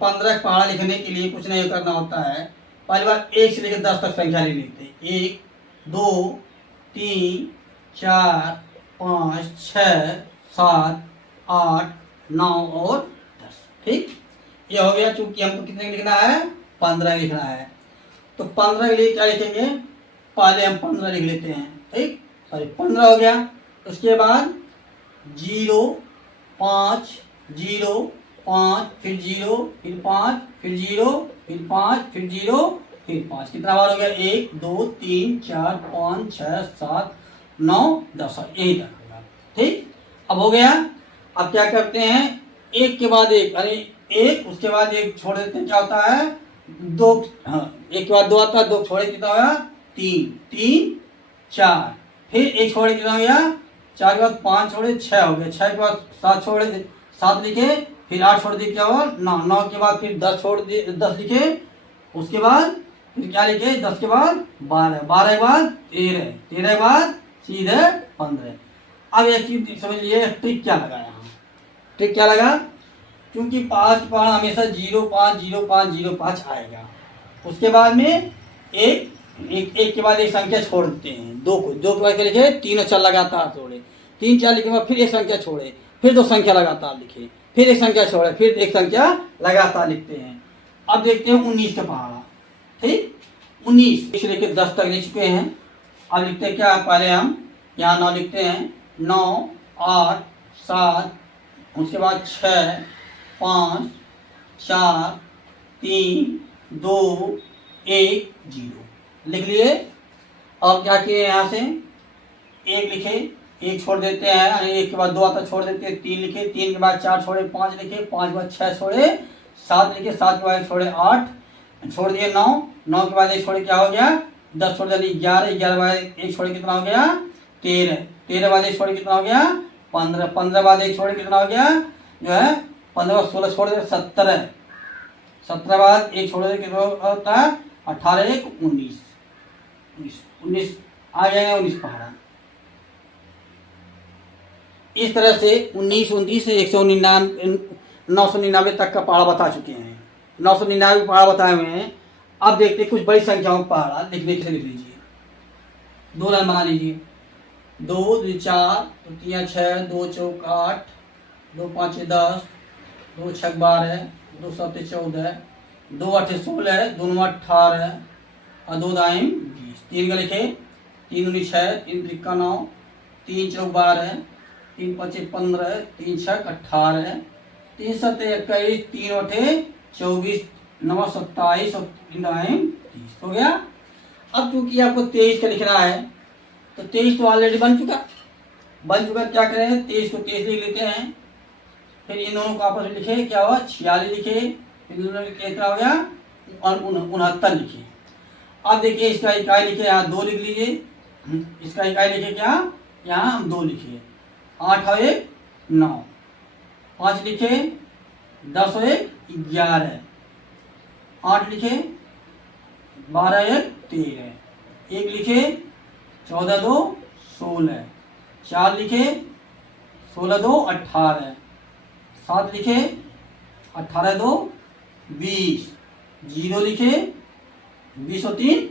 15 पहाड़ा लिखने के लिए कुछ नहीं करना होता है। पहली बार 1 से लेकर 10 तक संख्या ले लेते हैं। 1 2 3 4 5 6 7 8 9 और 10। ठीक, ये हो गया। चूंकि हमको कितने लिखना है, 15 लिखना है, तो 15 के लिए क्या लिखेंगे, पहले हम 15 लिख लेते हैं। ठीक, सॉरी 15 हो गया। उसके बाद 0 5 0 5 फिर 0 फिर 5 फिर 0 फिर 5 फिर 0 फिर 5। कितना बार हो गया, 1 2 3 4 5 6 7 9 10, यही तक होगा। ठीक, अब हो गया। अब क्या करते हैं, एक के बाद एक, अरे एक उसके बाद एक छोड़ देते हैं, क्या होता है, दो। हाँ, एक के बाद दो आता है, दो छोड़े कितना होगा, 3 3 4, फिर एक छोड़े कितना हो गया, 4 के बाद 5 छोड़े 6 हो गए, 6 के बाद 7 छोड़े 7 लिखे, फिर 8 छोड़ दिए क्या हुआ 9, 9 के बाद फिर 10 छोड़ दिए 10 लिखे, उसके बाद फिर क्या लिखे 10 के बाद 12, 12 के बाद 13, 13 के बाद सीधे 15। अब एक चीज समझ लिए, ट्रिक क्या लगा यहाँ, ट्रिक क्या लगा, क्योंकि 5 पहाड़ हमेशा 0 5 0 5 0 5 आएगा। उसके बाद में एक के बाद एक संख्या छोड़ देते हैं, दो को दो के बाद लिखे, 3 अक्षर लगातार छोड़े, 3 4 लिखे, फिर एक संख्या छोड़े, फिर 2 संख्या लगातार लिखे, फिर एक संख्या छोड़े, फिर एक संख्या लगातार लिखते हैं। अब देखते हैं 19 का पहाड़ा। ठीक, 19 से लेकर 10 तक लिख चुके हैं। अब लिखते हैं क्या, पहले हम यहाँ 9 लिखते हैं, 9 8 7, उसके बाद 6 5 4 3 2 1 0 लिख लिए। अब क्या किए, यहाँ से एक लिखे, एक छोड़ देते हैं, यानी एक के बाद 2 आता छोड़ देते हैं, 3 लिखे, 3 के बाद 4 छोड़े 5 लिखे, 5 के बाद 6 छोड़े 7 लिखे, 7 के बाद छोड़े 8 छोड़ दिए, 9 9 के बाद एक छोड़े क्या हो गया 10 छोड़ दिया 11, 11 बाद एक छोड़े कितना हो गया 13, 13 बाद एक छोड़े कितना हो गया 15, 15 बाद एक छोड़े कितना हो गया जो है 15 16 छोड़ दिया 17, 17 बाद एक छोड़ दिया कितना होता है 18 1 19, 19 आ जाएगा 19 पहाड़ा। इस तरह से 19 29 से 999 तक का पहाड़ा बता चुके हैं। 999 पहाड़ा बताए हुए हैं। अब देखते हैं कुछ बड़ी संख्याओं का पहाड़ा लिखने के लिए, लिख लीजिए, 2 लाइन बना लीजिए। 2 2 4 2 3 6 2 4 8 2 5 10 2 6 12 2 7 14 2 8 16 2 9 18 और 2 दाएं 20। 3 का लिखे, 3 19 6 3 3 9 3 4 12 3 5 15 3 6 18 3 7 21 3 8 24 9 27 और 3 9 30 हो गया। अब चूंकि आपको 23 का लिखना है तो 23 तो ऑलरेडी बन चुका, क्या करें 23 को 23 लिख लेते हैं, फिर इन दोनों को आपस में लिखे, क्या हुआ 46 लिखे, फिर दोनों कितना हो गया 69 लिखे। अब देखिए इसका इकाई लिखे, यहाँ 2 लिख लीजिए, इसका इकाई लिखे क्या, यहाँ हम 2 लिखे, 8 और 1 9, 5 लिखे, 10 और 1 11, 8 लिखे, 12 1 13, 1 लिखे, 14 2 16, 4 लिखे, 16 2 18, 7 लिखे, 18 2 20, 0 लिखे, 20 और 3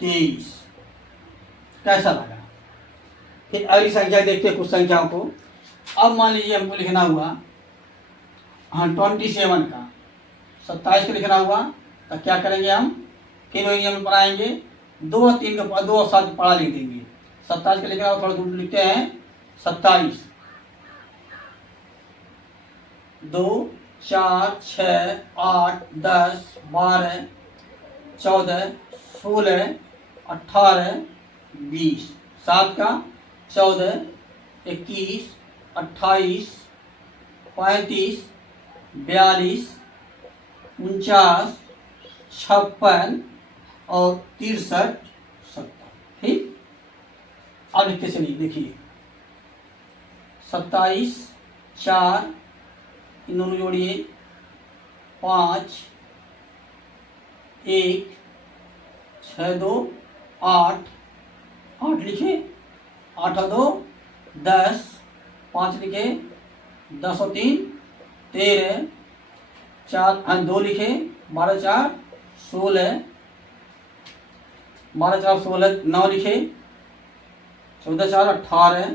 23। कैसा लगा? फिर अगली संख्या देखते हैं, कुछ संख्याओं को। अब मान लीजिए हमको लिखना हुआ 27 का, 27 का लिखना हुआ, तो क्या करेंगे हम, फिर वही हम पढ़ाएंगे, 2 और 3 का 2 और 7 पढ़ा लिख देंगे। 27 का लिखना हुआ, थोड़ा दूर लिखते हैं, 27 2 4 6 8 10 12 14 16 18 20, 7 का 14 21 28 35 42 49 56 और 63 70। ठीक, अब लिखते चलिए, देखिए 27 4, इन दोनों जोड़िए, 5 1 6 2 8, 8 लिखे, 8 और 2 10, 5 लिखे, 10 और 3 13, दो लिखे, 12 4 16, 12 4 16, 9 लिखे, 14 4 18,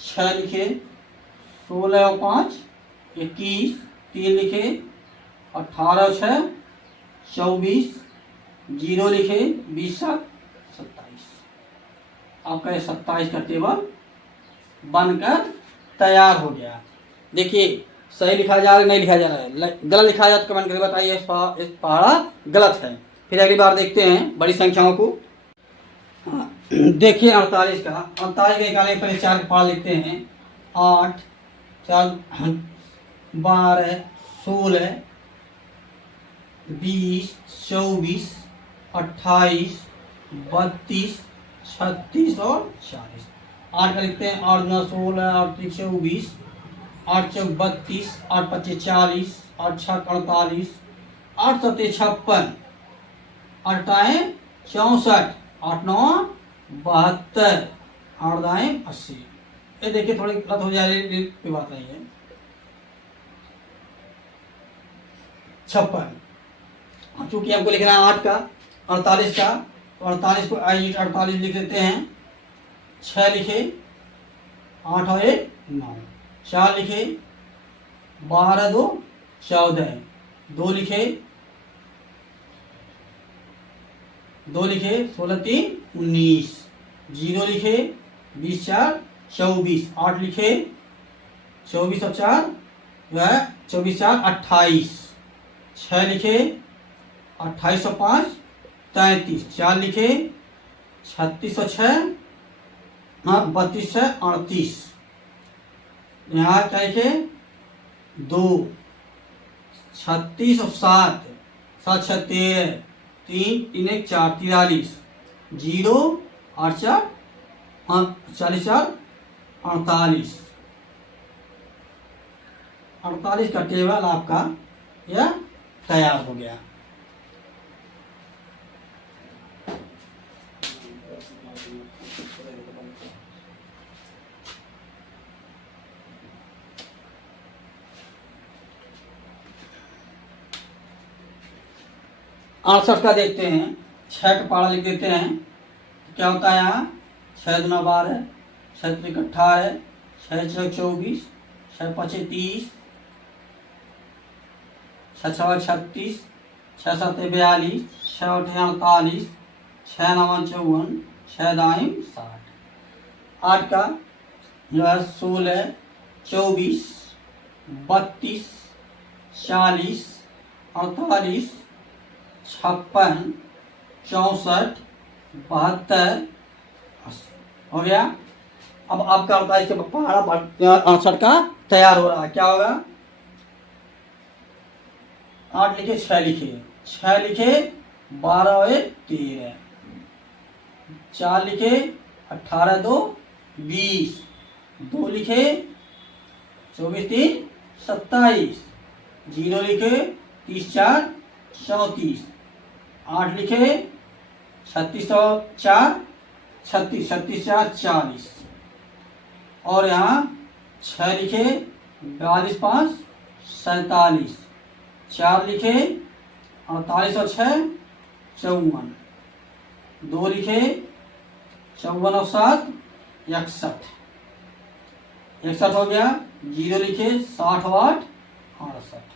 6 लिखे, 16 और 5 21, 3 लिखे, 18 और 6 24, 0 लिखे, 20 7 27। आपका ये 27 का टेबल बनकर तैयार हो गया। देखिए सही लिखा जा रहा है नहीं लिखा जा रहा है, गलत लिखा जाए तो कमेंट करके बताइए इस पहाड़ा गलत है। फिर अगली बार देखते हैं बड़ी संख्याओं को। देखिए 48 का, 48 के निकालने पहले 4 के पहाड़ लिखते हैं। 8 4 12 16 20 24 28 32 36 और 40। 8 का लिखते हैं, 8 9 16 8 3 24 8 4 32 8 5 40 8 6 48 8 7 56 8 8 64 8 9 72 8 9 80। ये देखिए थोड़ी गलत हो जाएगी, कोई बात नहीं है। 56, चूंकि हमको लिखना है 8 का 48 का, तो 48 को 48 लिख देते हैं। 6 लिखे, 8 और 1 9, 4 लिखे, 12 2 14, 2 लिखे, 2 लिखे, 16 3 19, 0 लिखे, 20 4 24, 8 लिखे, 24 और 4 वह 24 4 28, 6 लिखे, 28 और 5 33, 4 लिखे, 36 और 6 32 6 38, यहाँ क्या लिखे 2, 36 और 7 7 6 13, 3 3 1 4 43, 0 8 4 40 4 48। 48 का टेबल आपका यह तैयार हो गया। अड़सठ का देखते हैं। 6 का पहाड़ा लिख देते हैं। क्या होता है यहाँ 6 दूना 12, 6 त्रिक 18, 6 छक 24, 6 5 30, 6 6 36, 6 7 42, 6 8 48, 6 9 54, 6 दाएं 60। 8 का जो है 16, 24, 32, 40, 48, 56, 64, 72 हो गया। अब आपका 48 के पहाड़ा 68 का तैयार हो रहा है। क्या होगा 8 लिखे, 6 लिखे, 6 लिखे, 12 और 1 13, 4 लिखे, 18 2 20, 2 लिखे, 24 3 27, 0 लिखे, 30 4 34, 8 लिखे, 36 और 4 36, 36 4 40, और यहाँ 6 लिखे, 42 5 47, 4 लिखे, 48 और 6 54, 2 लिखे, 54 और 7 61, 61 हो गया। 0 लिखे, 60 और 8 68।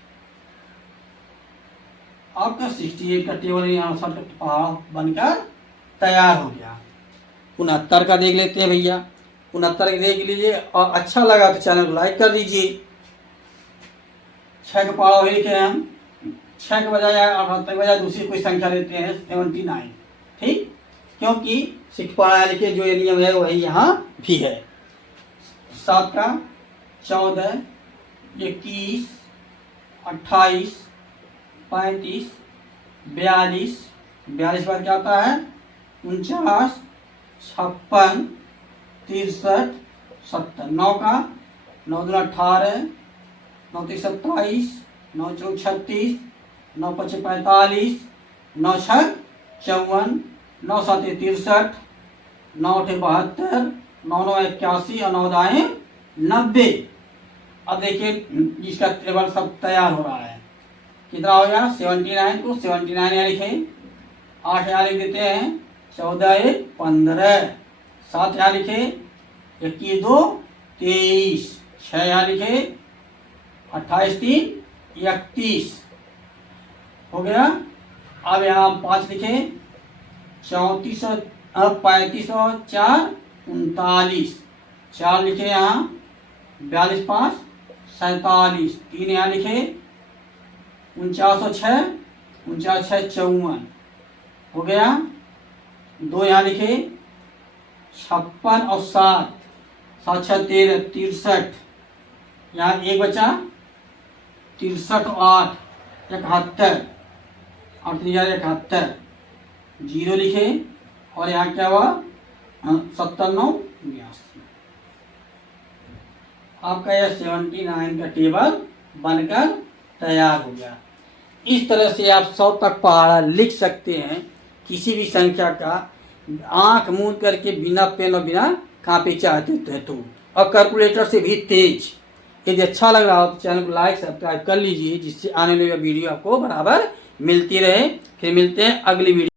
आपका 68 का टेबल 68 का पहाड़ बनकर तैयार हो गया। 69 का देख लेते हैं भैया। 69 का देख लीजिए, और अच्छा लगा तो चैनल को लाइक कर दीजिए। 6 का पहाड़ा वही लिखे हम। 6 के बजाय 78 के बजाय दूसरी कोई संख्या लेते हैं 79। ठीक, क्योंकि सिख पहाड़ा लिखे जो ये नियम है वही यहाँ भी है। 7 का 14, 21, 28, 35, 42, 42 बार क्या आता है 49, 56, 63, 70। 9 का 9 दूना 18, 9 3 27, 9 4 36, 9 5 45, 9 6 54, 9 7 63, 9 8 72, 9 9 81 और 9 दाएं 90। अब देखिए इसका टेबल सब तैयार हो रहा है। कितना हो गया 79 को 79 यहाँ लिखे, 8 यहाँ लिख देते हैं, 14 1 15, 7 यहाँ लिखे, 21 2 23, 6 यहाँ लिखे, 28 3 31 हो गया। अब यहाँ 5 लिखे, 34 अब 35 और 4 39, 4 लिखे यहाँ, 42 5 47, 3 यहाँ लिखे, 49 और 6 49 6 54 हो गया। 2 यहाँ लिखे, 56 और 7 7 6 13 63, यहाँ एक बचा, 63 और 8 71, 8 71, 0 लिखे और यहाँ क्या हुआ 70 9 82। आपका यह 79 का टेबल बनकर तैयार हो गया। इस तरह से आप 100 तक पहाड़ा लिख सकते हैं, किसी भी संख्या का, आंख मूंद करके, बिना पेन और बिना कापी चाहते थे तो, और कैलकुलेटर से भी तेज। यदि अच्छा लग रहा हो तो चैनल को लाइक सब्सक्राइब कर लीजिए, जिससे आने वाली वीडियो आपको बराबर मिलती रहे। फिर मिलते हैं अगली वीडियो।